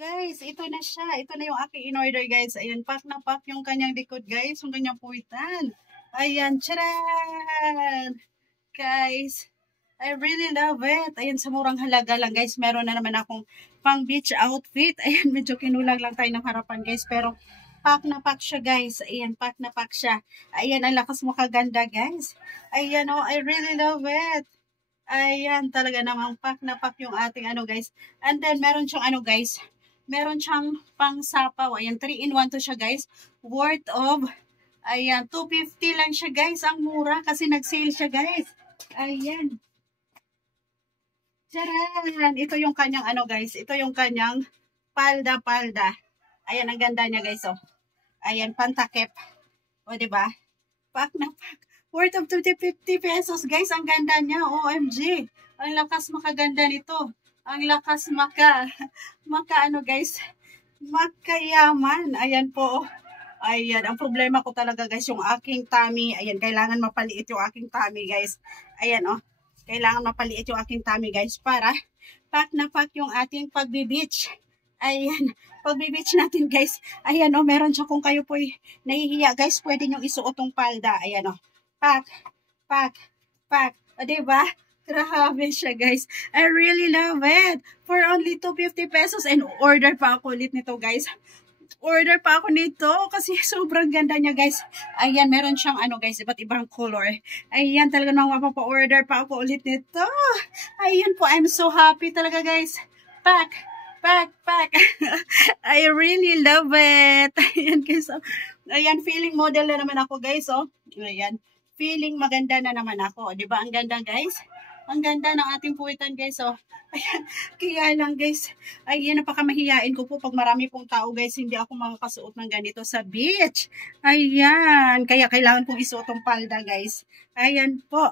Guys, ito na siya. Ito na yung aking in-order, guys. Ayan, pack na pack yung kanyang likod, guys. Yung kanyang puwitan. Ayan, tcharan! Guys, I really love it. Ayan, sa murang halaga lang, guys. Meron na naman akong pang beach outfit. Ayan, medyo kinulang lang tayo ng harapan, guys. Pero, pack na pack siya, guys. Ayan, pack na pack siya. Ayan, ang lakas mo kaganda, guys. Ayan, oh, I really love it. Ayan, talaga namang pack na pack yung ating ano, guys. And then, meron siyang ano, guys. Meron siyang pang sapaw. Ayan, 3-in-1 to siya, guys. Worth of, ayan, 250 lang siya, guys. Ang mura kasi nag-sale siya, guys. Ayan. Charan! Ito yung kanyang ano, guys. Ito yung kanyang palda-palda. Ayan, ang ganda niya, guys, oh. Ayan, pantakip. O, diba? Pack na pack. Worth of 250 pesos, guys. Ang ganda niya. OMG. Ang lakas makaganda nito. Ang lakas ano, guys. Makayaman. Ayan po. Ayan. Ang problema ko talaga, guys, yung aking tummy. Ayan, kailangan mapaliit yung aking tummy, guys. Ayan, oh. Kailangan mapaliit yung aking tummy, guys, para pack na pack yung ating pagbi-beach. Ayan, pagbi-beach natin, guys. Ayan, oh, meron siya kung kayo po'y nahihiya, guys. Pwede nyo isuot tong palda. Ayan, oh. Pack, pack, pack. O, diba? Grabe siya, guys. I really love it. For only 250 pesos. And order pa ako ulit nito, guys. Order pa ako nito kasi sobrang ganda niya, guys. Ayan, meron siyang ano, guys, iba't ibang color. Ayan, talaga nang mapapa-order pa ako ulit nito. Ayan po, I'm so happy talaga, guys. Pack, pack, pack. I really love it. Ayan, guys. Ayan, feeling model na naman ako, guys. Oh. Ayan, feeling maganda na naman ako. Di ba? Ang ganda, guys. Ang ganda ng ating puwitan, guys. Oh. Ayan, kaya lang, guys. Ayan, napakamahiyain ko po pag marami pong tao, guys. Hindi ako makakasuot ng ganito sa beach. Ayan, kaya kailangan kong isuot tong palda, guys. Ayan po.